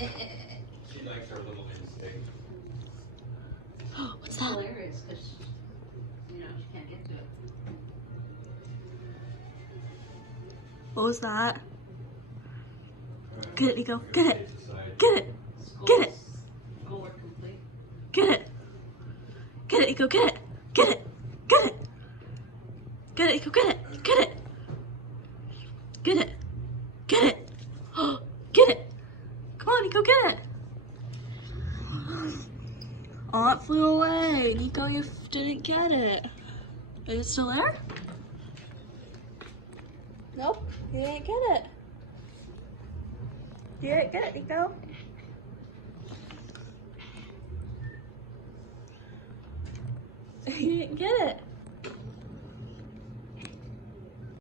She likes her little instinct. What's It's that? hilarious because, you know, she can't get to it. What was that? Alright, Get it, Neko. Get it. safe side. Get it. School, Get it. Schoolwork complete. Get it. Get it, Neko. Get it. Get it. Get it. Get it, Neko. Get it. Get it. Get it. Get it. Get it. Come on, Neko. Get it. Oh, it flew away. Neko, you didn't get it. Is it still there? Nope. You didn't get it. You didn't get it, Neko. You didn't get it.